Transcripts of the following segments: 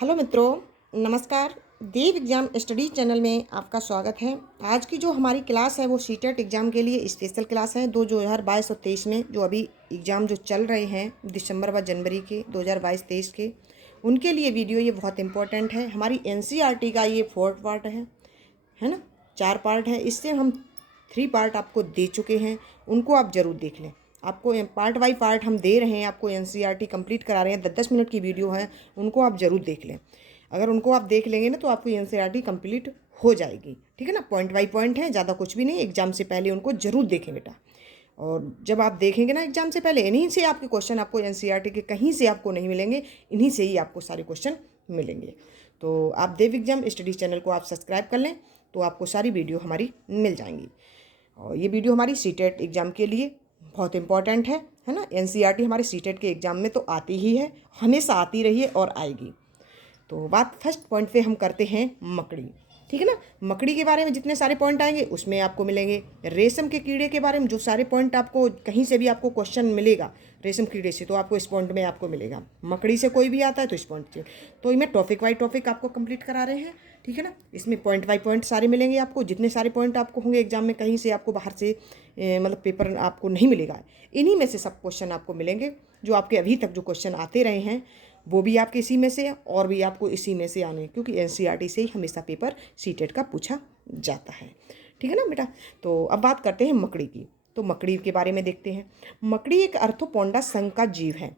Hello मित्रों, नमस्कार। देव exam study channel में आपका स्वागत है। आज की जो हमारी क्लास है वो सीटेट एग्ज़ाम के लिए स्पेशल क्लास है 2022 और 23 में। जो अभी एग्ज़ाम जो चल रहे हैं दिसंबर व जनवरी के 2022-23 के, उनके लिए वीडियो ये बहुत इंपॉर्टेंट है। हमारी एनसीईआरटी का ये 4th पार्ट है ना, 4 पार्ट है। इससे हम 3 पार्ट आपको दे चुके हैं, उनको आप ज़रूर देख लें। आपको पार्ट बाई पार्ट हम दे रहे हैं, आपको एनसीईआरटी कंप्लीट करा रहे हैं। 10-10 मिनट की वीडियो है, उनको आप ज़रूर देख लें। अगर उनको आप देख लेंगे ना तो आपको एनसीईआरटी कंप्लीट हो जाएगी, ठीक है ना। पॉइंट बाई पॉइंट है, ज़्यादा कुछ भी नहीं। एग्जाम से पहले उनको ज़रूर देखें बेटा। और जब आप देखेंगे ना एग्जाम से पहले, इन्हीं से आपके क्वेश्चन आपको एनसीईआरटी के कहीं से आपको नहीं मिलेंगे, इन्हीं से ही आपको सारे क्वेश्चन मिलेंगे। तो आप देव एग्जाम स्टडी चैनल को आप सब्सक्राइब कर लें, तो आपको सारी वीडियो हमारी मिल जाएंगी। और ये वीडियो हमारी सीटेट एग्ज़ाम के लिए बहुत इंपॉर्टेंट है ना। एनसीईआरटी हमारे सीटेट के एग्ज़ाम में तो आती ही है, हमेशा आती रही है और आएगी। तो बात फर्स्ट पॉइंट पे हम करते हैं मकड़ी, ठीक है ना। मकड़ी के बारे में जितने सारे पॉइंट आएंगे उसमें आपको मिलेंगे। रेशम के कीड़े के बारे में जो सारे पॉइंट आपको कहीं से भी आपको क्वेश्चन मिलेगा रेशम कीड़े से, तो आपको इस पॉइंट में आपको मिलेगा। मकड़ी से कोई भी आता है तो इस पॉइंट से। तो मैं टॉपिक बाई टॉपिक आपको कंप्लीट करा रहे हैं, ठीक है ना। इसमें पॉइंट बाई पॉइंट सारे मिलेंगे आपको। जितने सारे पॉइंट आपको होंगे एग्जाम में, कहीं से आपको बाहर से मतलब पेपर आपको नहीं मिलेगा। इन्हीं में से सब क्वेश्चन आपको मिलेंगे। जो आपके अभी तक जो क्वेश्चन आते रहे हैं वो भी आपके इसी में से है, और भी आपको इसी में से आने, क्योंकि एनसीईआरटी से ही हमेशा पेपर सीटेट का पूछा जाता है, ठीक है ना बेटा। तो अब बात करते हैं मकड़ी की। तो मकड़ी के बारे में देखते हैं। मकड़ी एक अर्थोपोडा संघ का जीव है।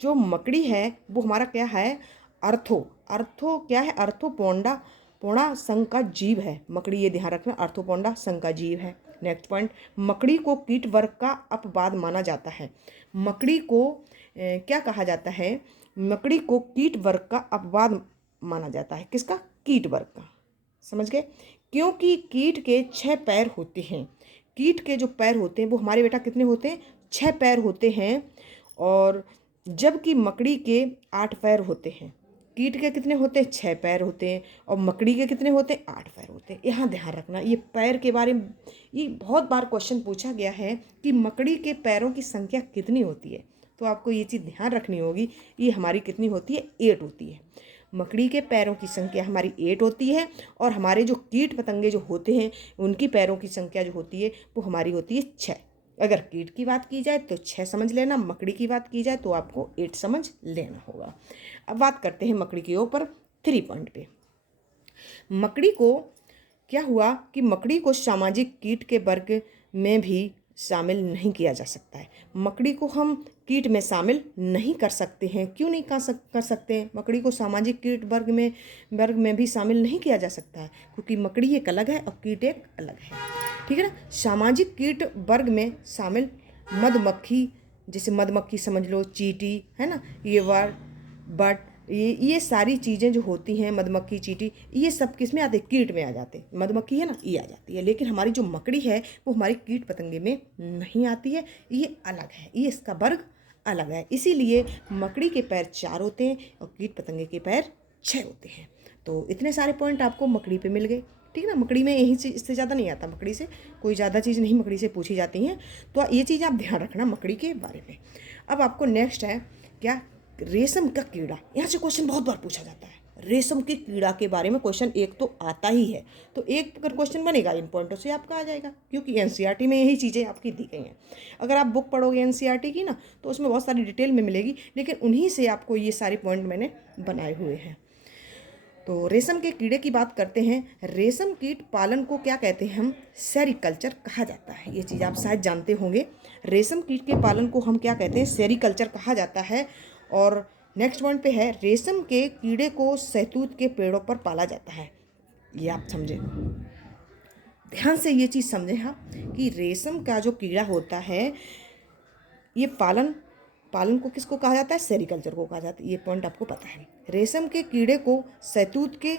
जो मकड़ी है वो हमारा क्या है, अर्थो क्या है, अर्थोपोडा पोडा संघ का जीव है मकड़ी। ये ध्यान रखना, अर्थोपोडा संघ का जीव है। नेक्स्ट पॉइंट, मकड़ी को कीट वर्ग का अपवाद माना जाता है। मकड़ी को क्या कहा जाता है, मकड़ी को कीट वर्ग का अपवाद माना जाता है। किसका? कीट वर्ग का। समझ गए? क्योंकि कीट के 6 पैर होते हैं। कीट के जो पैर होते हैं वो हमारे बेटा कितने होते हैं? 6 पैर होते हैं। और जबकि मकड़ी के 8 पैर होते हैं। कीट के कितने होते हैं? 6 पैर होते हैं। और मकड़ी के कितने होते हैं? 8 पैर होते हैं। यहाँ ध्यान रखना, ये पैर के बारे में ये बहुत बार क्वेश्चन पूछा गया है कि मकड़ी के पैरों की संख्या कितनी होती है। तो आपको ये चीज़ ध्यान रखनी होगी। ये हमारी कितनी होती है? 8 होती है। मकड़ी के पैरों की संख्या हमारी 8 होती है। और हमारे जो कीट पतंगे जो होते हैं उनकी पैरों की संख्या जो होती है वो हमारी होती है 6। अगर कीट की बात की जाए तो 6 समझ लेना, मकड़ी की बात की जाए तो आपको 8 समझ लेना होगा। अब बात करते हैं मकड़ी के ऊपर 3 पॉइंट पे। मकड़ी को क्या हुआ कि मकड़ी को सामाजिक कीट के वर्ग में भी शामिल नहीं किया जा सकता है। मकड़ी को हम कीट में शामिल नहीं कर सकते हैं। क्यों नहीं कर सकते हैं? मकड़ी को सामाजिक कीट वर्ग में भी शामिल नहीं किया जा सकता है, क्योंकि मकड़ी एक अलग है और कीट एक अलग है, ठीक है ना। सामाजिक कीट वर्ग में शामिल मधुमक्खी, जैसे मधुमक्खी समझ लो, चींटी है ना, ये बट ये सारी चीज़ें जो होती हैं, मधुमक्खी, चींटी, ये सब किस में आते हैं? कीट में आ जाते हैं। मधुमक्खी है ना, ये आ जाती है। लेकिन हमारी जो मकड़ी है वो हमारी कीट पतंगे में नहीं आती है। ये अलग है, ये इसका वर्ग अलग है। इसीलिए मकड़ी के पैर 4 होते हैं और कीट पतंगे के पैर 6 होते हैं। तो इतने सारे पॉइंट आपको मकड़ी पे मिल गए, ठीक है ना। मकड़ी में यही चीज़, इससे ज़्यादा नहीं आता। मकड़ी से कोई ज़्यादा चीज़ नहीं मकड़ी से पूछी जाती हैं। तो ये चीज़ आप ध्यान रखना मकड़ी के बारे में। अब आपको नेक्स्ट है क्या, रेशम का कीड़ा। यहाँ से क्वेश्चन बहुत बार पूछा जाता है। रेशम के कीड़ा के बारे में क्वेश्चन एक तो आता ही है, तो एक अगर क्वेश्चन बनेगा इन पॉइंटों से आपका आ जाएगा, क्योंकि एनसीईआरटी में यही चीज़ें आपकी दी गई हैं। अगर आप बुक पढ़ोगे एनसीईआरटी की ना तो उसमें बहुत सारी डिटेल में मिलेगी, लेकिन उन्हीं से आपको ये सारे पॉइंट मैंने बनाए हुए हैं। तो रेशम के कीड़े की बात करते हैं। रेशम कीट पालन को क्या कहते हैं? हम सेरीकल्चर कहा जाता है। ये चीज़ आप शायद जानते होंगे। रेशम कीट के पालन को हम क्या कहते हैं? सेरीकल्चर कहा जाता है। और नेक्स्ट पॉइंट पे है, रेशम के कीड़े को शहतूत के पेड़ों पर पाला जाता है। ये आप समझें, ध्यान से ये चीज़ समझें हाँ, कि रेशम का जो कीड़ा होता है ये पालन को किसको कहा जाता है? सेरीकल्चर को कहा जाता है। ये पॉइंट आपको पता है। रेशम के कीड़े को शहतूत के,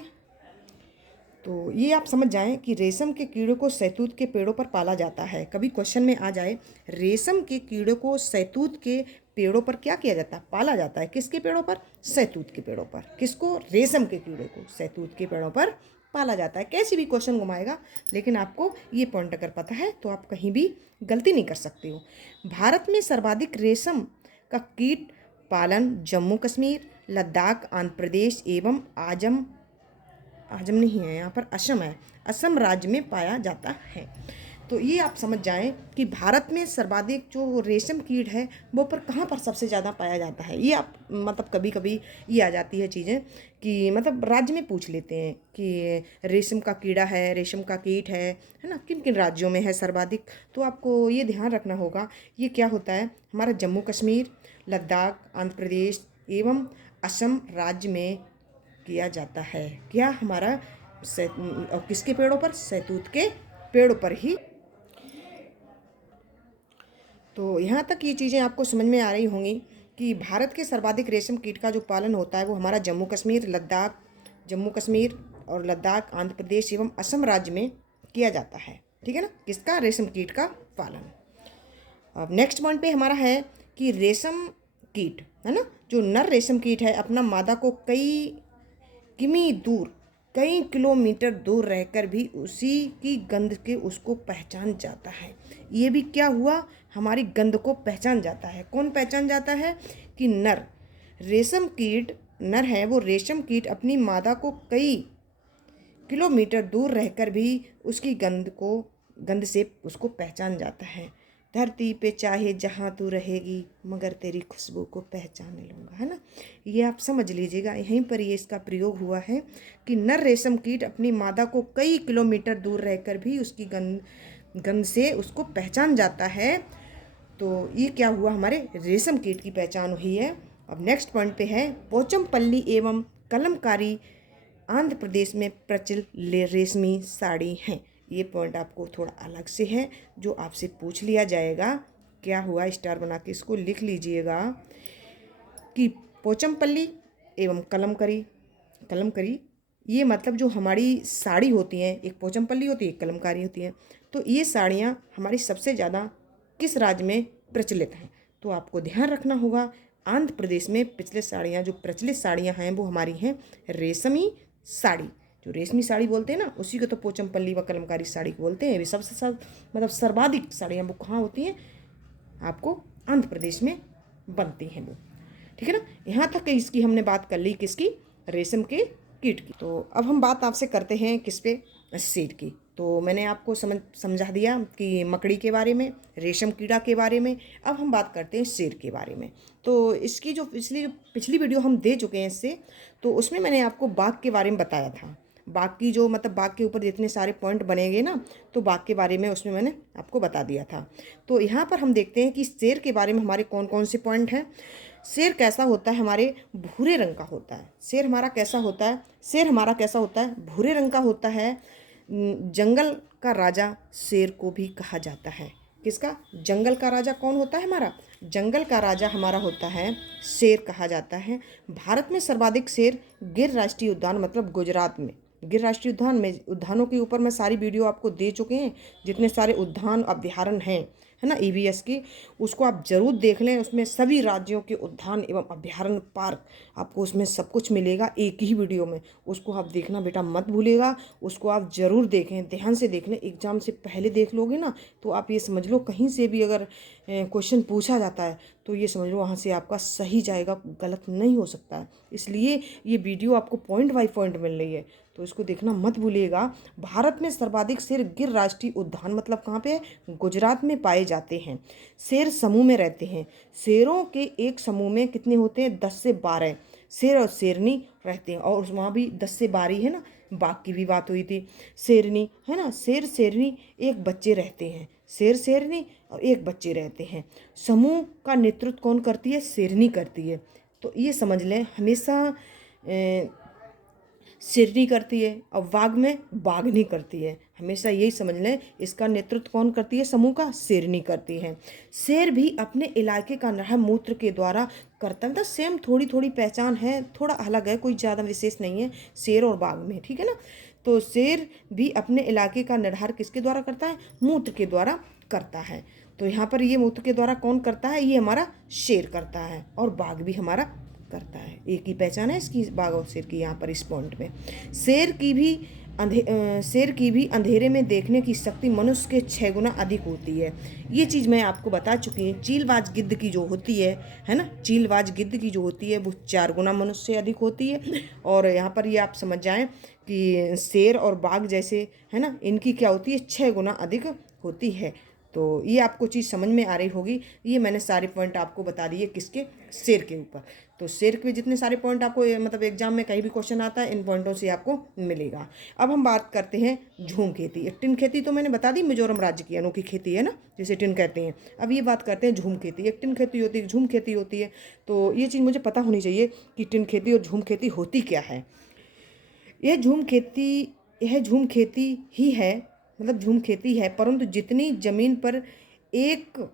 तो ये आप समझ जाएं कि रेशम के कीड़े को शहतूत के पेड़ों पर पाला जाता है। कभी क्वेश्चन में आ जाए रेशम के कीड़े को शहतूत के पेड़ों पर क्या किया जाता है? पाला जाता है। किसके पेड़ों पर? शहतूत के पेड़ों पर। किसको? रेशम के कीड़े को शहतूत के पेड़ों पर पाला जाता है। कैसी भी क्वेश्चन घुमाएगा, लेकिन आपको ये पॉइंट अगर पता है तो आप कहीं भी गलती नहीं कर सकते हो। भारत में सर्वाधिक रेशम का कीट पालन जम्मू कश्मीर, लद्दाख, आंध्र प्रदेश एवं आजम आजम नहीं है यहाँ पर, असम है, असम राज्य में पाया जाता है। तो ये आप समझ जाएं कि भारत में सर्वाधिक जो रेशम कीट है वो पर कहाँ पर सबसे ज़्यादा पाया जाता है। ये आप मतलब कभी कभी ये आ जाती है चीज़ें कि मतलब राज्य में पूछ लेते हैं कि रेशम का कीड़ा है, रेशम का कीट है ना, किन किन राज्यों में है सर्वाधिक। तो आपको ये ध्यान रखना होगा, ये क्या होता है, हमारा जम्मू कश्मीर, लद्दाख, आंध्र प्रदेश एवं असम राज्य में किया जाता है। क्या हमारा और किसके पेड़ों पर, शहतूत के पेड़ों पर ही। तो यहाँ तक ये चीज़ें आपको समझ में आ रही होंगी कि भारत के सर्वाधिक रेशम कीट का जो पालन होता है वो हमारा जम्मू कश्मीर और लद्दाख, आंध्र प्रदेश एवं असम राज्य में किया जाता है। ठीक है ना, किसका, रेशम कीट का पालन। अब नेक्स्ट पॉइंट पे हमारा है कि रेशम कीट है ना, जो नर रेशम कीट है अपना मादा को कई किलोमीटर दूर रहकर भी उसी की गंध के उसको पहचान जाता है। ये भी क्या हुआ, हमारी गंध को पहचान जाता है। कौन पहचान जाता है कि नर रेशम कीट, नर है वो रेशम कीट अपनी मादा को कई किलोमीटर दूर रहकर भी उसकी गंध से उसको पहचान जाता है। धरती पे चाहे जहाँ तू रहेगी मगर तेरी खुशबू को पहचान लूँगा, है ना। ये आप समझ लीजिएगा, यहीं पर ये इसका प्रयोग हुआ है कि नर रेशम कीट अपनी मादा को कई किलोमीटर दूर रहकर भी उसकी गंध से उसको पहचान जाता है। तो ये क्या हुआ, हमारे रेशम कीट की पहचान हुई है। अब नेक्स्ट पॉइंट पे है पोचमपल्ली एवं कलमकारी आंध्र प्रदेश में प्रचलित रेशमी साड़ी हैं। ये पॉइंट आपको थोड़ा अलग से है जो आपसे पूछ लिया जाएगा। क्या हुआ, स्टार बना के इसको लिख लीजिएगा कि पोचमपल्ली एवं कलमकारी ये मतलब जो हमारी साड़ी होती हैं, एक पोचमपल्ली होती है, एक कलमकारी होती है। तो ये साड़ियाँ हमारी सबसे ज़्यादा किस राज्य में प्रचलित हैं। तो आपको ध्यान रखना होगा, आंध्र प्रदेश में जो प्रचलित साड़ियाँ हैं वो हमारी हैं रेशमी साड़ी। जो रेशमी साड़ी बोलते हैं ना, उसी को तो पोचमपल्ली व कलमकारी साड़ी बोलते हैं। वे सबसे मतलब सर्वाधिक साड़ियाँ वो कहाँ होती हैं, आपको आंध्र प्रदेश में बनती हैं वो। ठीक है ना, यहाँ तक इसकी हमने बात कर ली, किसकी, रेशम के कीट की। तो अब हम बात आपसे करते हैं किस पे, शेर की। तो मैंने आपको समझा दिया कि मकड़ी के बारे में, रेशम कीड़ा के बारे में। अब हम बात करते हैं शेर के बारे में। तो इसकी जो पिछली वीडियो हम दे चुके हैं इससे, तो उसमें मैंने आपको बाघ के बारे में बताया था। बाघ की जो मतलब बाघ के ऊपर जितने सारे पॉइंट बनेंगे ना, तो बाघ के बारे में उसमें मैंने आपको बता दिया था। तो यहाँ पर हम देखते हैं कि शेर के बारे में हमारे कौन कौन से पॉइंट हैं। शेर कैसा होता है, हमारे भूरे रंग का होता है। शेर हमारा कैसा होता है, भूरे रंग का होता है। जंगल का राजा शेर को भी कहा जाता है। किसका, जंगल का राजा कौन होता है, हमारा जंगल का राजा हमारा होता है शेर कहा जाता है। भारत में सर्वाधिक शेर गिर राष्ट्रीय उद्यान मतलब गुजरात में, गिर राष्ट्रीय उद्यान में, उद्यानों के ऊपर मैं सारी वीडियो आपको दे चुके हैं। जितने सारे उद्यान अभ्यारण्य हैं, है ना, EVS की, उसको आप जरूर देख लें। उसमें सभी राज्यों के उद्यान एवं अभ्यारण्य पार्क आपको उसमें सब कुछ मिलेगा एक ही वीडियो में। उसको आप देखना बेटा मत भूलिएगा, उसको आप ज़रूर देखें, ध्यान से देख लें। एग्ज़ाम से पहले देख लोगे ना तो आप ये समझ लो कहीं से भी अगर क्वेश्चन पूछा जाता है तो ये समझ लो वहाँ से आपका सही जाएगा, गलत नहीं हो सकता है। इसलिए ये वीडियो आपको पॉइंट बाय पॉइंट मिल रही है, तो इसको देखना मत भूलिएगा। भारत में सर्वाधिक शेर गिर राष्ट्रीय उद्यान मतलब कहाँ पे है, गुजरात में पाए जाते हैं। शेर समूह में रहते हैं। शेरों के एक समूह में कितने होते हैं, 10 से 12 शेर और शेरनी रहते हैं। और वहाँ भी 10 से 12 है ना, बाघ की भी बात हुई थी, शेरनी है ना, शेर शेरनी एक बच्चे रहते हैं। शेर शेरनी और एक बच्चे रहते हैं। समूह का नेतृत्व कौन करती है, शेरनी करती है। तो ये समझ लें, हमेशा शेरनी करती है और बाघ में बाघनी करती है। हमेशा यही समझ लें, इसका नेतृत्व कौन करती है, समूह का शेरनी करती है। शेर भी अपने इलाके का नरम मूत्र के द्वारा करता है। मतलब सेम थोड़ी थोड़ी पहचान है, थोड़ा अलग है, कोई ज़्यादा विशेष नहीं है शेर और बाघ में, ठीक है ना। तो शेर भी अपने इलाके का निर्धार किसके द्वारा करता है, मूत्र के द्वारा करता है। तो यहाँ पर ये मूत्र के द्वारा कौन करता है, ये हमारा शेर करता है और बाघ भी हमारा करता है। एक ही पहचान है इसकी, बाघ और शेर की। यहाँ पर इस पॉइंट में शेर की भी शेर की भी अंधेरे में देखने की शक्ति मनुष्य के 6 गुना अधिक होती है। ये चीज़ मैं आपको बता चुकी हूँ। चीलबाज गिद्ध की जो होती है ना, चीलबाज गिद्ध की जो होती है वो 4 गुना मनुष्य से अधिक होती है। और यहाँ पर ये आप समझ जाएं कि शेर और बाघ जैसे है ना, इनकी क्या होती है, 6 गुना अधिक होती है। तो ये आपको चीज़ समझ में आ रही होगी। ये मैंने सारे पॉइंट आपको बता दिए किसके, शेर के ऊपर। तो शेर के जितने सारे पॉइंट आपको मतलब एग्जाम में कहीं भी क्वेश्चन आता है, इन पॉइंटों से आपको मिलेगा। अब हम बात करते हैं झूम खेती। टिन खेती तो मैंने बता दी, मिजोरम राज्य की अनोखी खेती है ना, जिसे टिन कहते हैं। अब ये बात करते हैं झूम खेती। एक टिन खेती होती है, झूम खेती होती है। तो ये चीज़ मुझे पता होनी चाहिए कि टिन खेती और झूम खेती होती क्या है। यह झूम खेती ही है, मतलब झूम खेती है, परंतु जितनी जमीन पर एक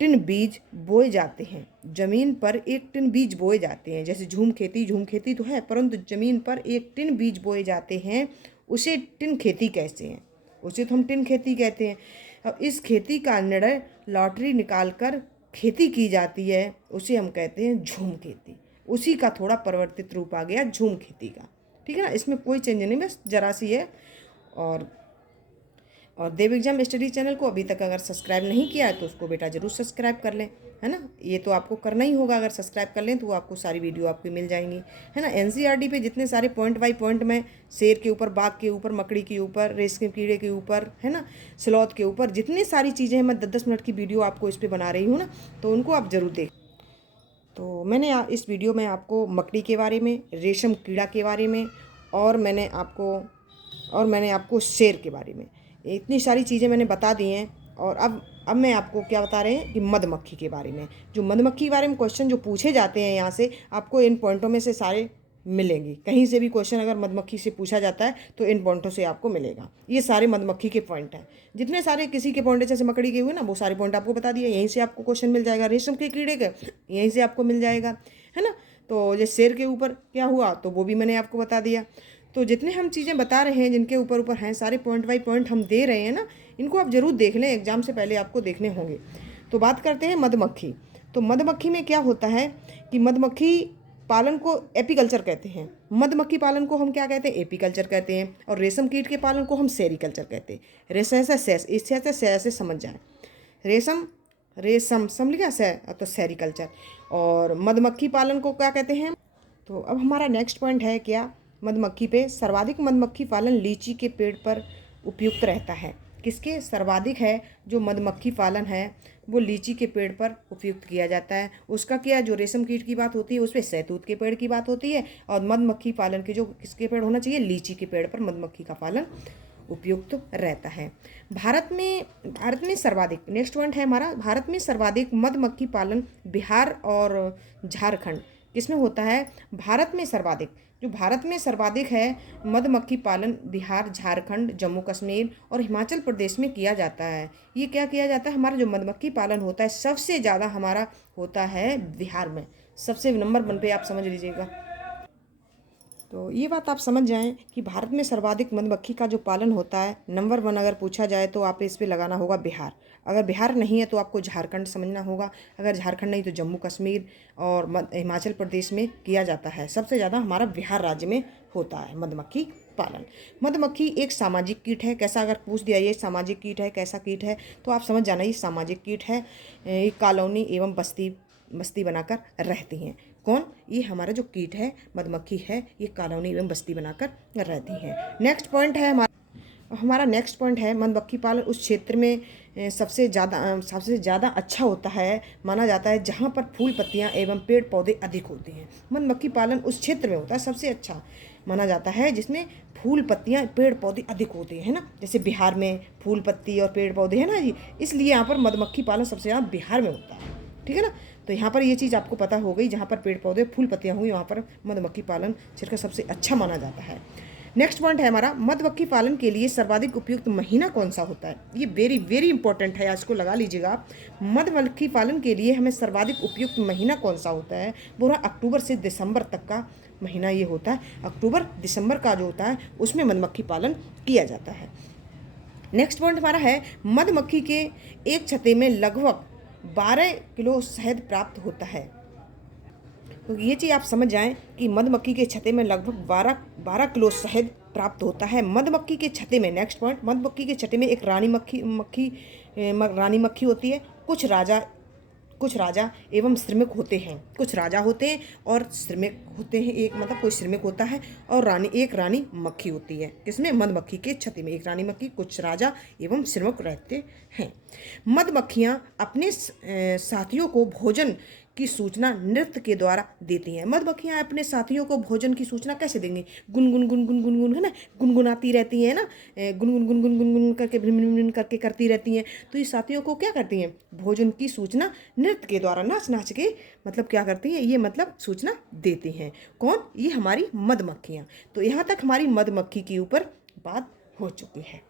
टिन बीज बोए जाते हैं, जमीन पर एक टिन बीज बोए जाते हैं। जैसे झूम खेती तो है, परंतु जमीन पर एक टिन बीज बोए जाते हैं, उसे टिन खेती कहते हैं। उसे तो हम टिन खेती कहते हैं। अब इस खेती का निर्णय लॉटरी निकालकर खेती की जाती है, उसे हम कहते हैं झूम खेती। उसी का थोड़ा परिवर्तित रूप आ गया झूम खेती का। ठीक है ना, इसमें कोई चेंज नहीं, बस जरा सी है। और देव एग्जाम स्टडी चैनल को अभी तक अगर सब्सक्राइब नहीं किया है तो उसको बेटा ज़रूर सब्सक्राइब कर लें, है ना। ये तो आपको करना ही होगा, अगर सब्सक्राइब कर लें तो वो आपको सारी वीडियो आपकी मिल जाएंगी, है ना। एनसीईआरटी पे जितने सारे पॉइंट बाई पॉइंट में शेर के ऊपर, बाघ के ऊपर, मकड़ी के ऊपर, रेशम कीड़े के ऊपर, है ना, स्लॉथ के ऊपर, जितनी सारी चीज़ें हैं, मैं 10-10 मिनट की वीडियो आपको इस पर बना रही हूँ ना, तो उनको आप ज़रूर देखें। तो मैंने इस वीडियो में आपको मकड़ी के बारे में, रेशम कीड़ा के बारे में, और मैंने आपको शेर के बारे में, इतनी सारी चीज़ें मैंने बता दी हैं। और अब मैं आपको क्या बता रहे हैं कि मधुमक्खी के बारे में, जो मधुमक्खी के बारे में क्वेश्चन जो पूछे जाते हैं यहाँ से, आपको इन पॉइंटों में से सारे मिलेंगे। कहीं से भी क्वेश्चन अगर मधुमक्खी से पूछा जाता है तो इन पॉइंटों से आपको मिलेगा। ये सारे मधुमक्खी के पॉइंट हैं। जितने सारे किसी के पॉइंट जैसे मकड़ी के हुए ना, वो सारे पॉइंट आपको बता दिए, यहीं से आपको क्वेश्चन मिल जाएगा। रेशम के कीड़े के यहीं से आपको मिल जाएगा, है ना। तो जैसे शेर के ऊपर क्या हुआ तो वो भी मैंने आपको बता दिया। तो जितने हम चीज़ें बता रहे हैं, जिनके ऊपर हैं, सारे पॉइंट बाई पॉइंट हम दे रहे हैं ना, इनको आप ज़रूर देख लें, एग्जाम से पहले आपको देखने होंगे। तो बात करते हैं मधुमक्खी। तो मधुमक्खी में क्या होता है कि मधुमक्खी पालन को एपीकल्चर कहते हैं। मधुमक्खी पालन को हम क्या कहते हैं, एपीकल्चर कहते हैं। और रेशम कीट के पालन को हम सेरीकल्चर कहते हैं। इससे समझ जाए, रेशम समझ लिया, तो सेरीकल्चर। और मधुमक्खी पालन को क्या कहते हैं। तो अब हमारा नेक्स्ट पॉइंट है क्या, मधुमक्खी पे सर्वाधिक मधुमक्खी पालन लीची के पेड़ पर उपयुक्त रहता है। किसके सर्वाधिक है, जो मधुमक्खी पालन है वो लीची के पेड़ पर उपयुक्त किया जाता है। उसका क्या, जो रेशम कीट की बात होती है उस पर शहतूत के पेड़ की बात होती है, और मधुमक्खी पालन के जो किसके पेड़ होना चाहिए, लीची के पेड़ पर मधुमक्खी का पालन उपयुक्त रहता है। भारत में सर्वाधिक, नेक्स्ट पॉइंट है हमारा, भारत में सर्वाधिक मधुमक्खी पालन बिहार और झारखंड किसमें होता है। भारत में सर्वाधिक है मधुमक्खी पालन बिहार, झारखंड, जम्मू कश्मीर और हिमाचल प्रदेश में किया जाता है। ये क्या किया जाता है, हमारा जो मधुमक्खी पालन होता है सबसे ज़्यादा हमारा होता है बिहार में, सबसे नंबर 1 पे आप समझ लीजिएगा। तो ये बात आप समझ जाएं कि भारत में सर्वाधिक मधुमक्खी का जो पालन होता है, नंबर 1 अगर पूछा जाए तो आप इस पे लगाना होगा बिहार। अगर बिहार नहीं है तो आपको झारखंड समझना होगा। अगर झारखंड नहीं तो जम्मू कश्मीर और हिमाचल प्रदेश में किया जाता है। सबसे ज़्यादा हमारा बिहार राज्य में होता है मधुमक्खी पालन। मधुमक्खी एक सामाजिक कीट है। कैसा, अगर पूछ दिया ये सामाजिक कीट है, कैसा कीट है, तो आप समझ जाना ये सामाजिक कीट है। ये कॉलोनी एवं बस्ती बनाकर रहती हैं। कौन, ये हमारा जो कीट है, मधुमक्खी है, ये कॉलोनी एवं बस्ती बनाकर रहती हैं। नेक्स्ट पॉइंट है हमारा नेक्स्ट पॉइंट है मधुमक्खी पालन उस क्षेत्र में सबसे ज़्यादा अच्छा होता है, माना जाता है जहाँ पर फूल पत्तियाँ एवं पेड़ पौधे अधिक होते हैं। मधुमक्खी पालन उस क्षेत्र में होता है सबसे अच्छा माना जाता है जिसमें फूल पत्तियाँ पेड़ पौधे अधिक होते हैं ना। जैसे बिहार में फूल पत्ती और पेड़ पौधे हैं ना जी, इसलिए यहाँ पर मधुमक्खी पालन सबसे ज़्यादा बिहार में होता है। ठीक है ना। तो यहाँ पर ये चीज़ आपको पता हो गई, जहाँ पर पेड़ पौधे फूल पत्तियाँ हुई वहाँ पर मधुमक्खी पालन क्षेत्र सबसे अच्छा माना जाता है। नेक्स्ट पॉइंट है हमारा, मधुमक्खी पालन के लिए सर्वाधिक उपयुक्त महीना कौन सा होता है। ये वेरी वेरी इंपॉर्टेंट है, आज को लगा लीजिएगा आप। मधुमक्खी पालन के लिए हमें सर्वाधिक उपयुक्त महीना कौन सा होता है, वो रहा अक्टूबर से दिसंबर तक का महीना ये होता है। अक्टूबर दिसंबर का जो होता है उसमें मधुमक्खी पालन किया जाता है। नेक्स्ट पॉइंट हमारा है, मधुमक्खी के एक छत्ते में लगभग 12 किलो शहद प्राप्त होता है। तो ये चीज़ आप समझ जाएं कि मधुमक्खी के छत्ते में लगभग 12 किलो शहद प्राप्त होता है। मधुमक्खी के छत्ते में, नेक्स्ट पॉइंट, मधुमक्खी के छत्ते में एक रानी मक्खी होती है। कुछ राजा एवं श्रमिक होते हैं। कुछ राजा होते हैं और श्रमिक होते हैं। एक मतलब कोई श्रमिक होता है और एक रानी मक्खी होती है। किसमें? मधुमक्खी के छत्ते में एक रानी मक्खी, कुछ राजा एवं श्रमिक रहते हैं। मधुमक्खियाँ अपने साथियों को भोजन की सूचना नृत्य के द्वारा देती हैं। मधुमक्खियाँ अपने साथियों को भोजन की सूचना कैसे देंगी? गुनगुन गुनगुन गुनगुन, है ना, गुनगुनाती रहती हैं ना, गुनगुन गुनगुन गुनगुन करके भिन भिन भिन करके करती रहती हैं। तो ये साथियों को क्या करती हैं? भोजन की सूचना नृत्य के द्वारा, नाच नाच के मतलब क्या करती हैं? ये मतलब सूचना देती हैं। कौन? ये हमारी मधुमक्खियाँ। तो यहाँ तक हमारी मधुमक्खी के ऊपर बात हो चुकी है।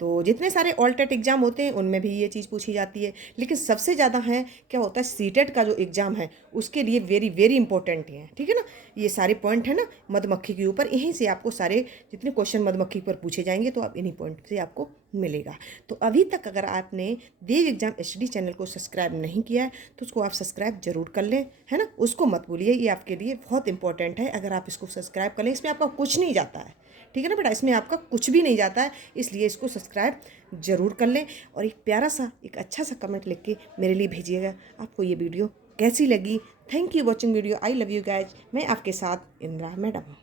तो जितने सारे ऑल्टेट एग्ज़ाम होते हैं उनमें भी ये चीज़ पूछी जाती है, लेकिन सबसे ज़्यादा है क्या होता है, सीटेट का जो एग्ज़ाम है उसके लिए वेरी वेरी इंपॉर्टेंट है। ठीक है ना, ये सारे पॉइंट है ना मधुमक्खी के ऊपर, यहीं से आपको सारे जितने क्वेश्चन मधुमक्खी पर पूछे जाएंगे तो आप इन्हीं पॉइंट से आपको मिलेगा। तो अभी तक अगर आपने देव एग्जाम स्टडी चैनल को सब्सक्राइब नहीं किया है तो उसको आप सब्सक्राइब जरूर कर लें, है ना, उसको मत भूलिए, ये आपके लिए बहुत इंपॉर्टेंट है। अगर आप इसको सब्सक्राइब कर लें, इसमें आपका कुछ नहीं जाता है, ठीक है ना बेटा, इसमें आपका कुछ भी नहीं जाता है, इसलिए इसको सब्सक्राइब जरूर कर लें। और एक प्यारा सा, एक अच्छा सा कमेंट लिख के मेरे लिए भेजिएगा आपको ये वीडियो कैसी लगी। Thank you watching video. I love you guys. मैं आपके साथ इंद्रा मैडम।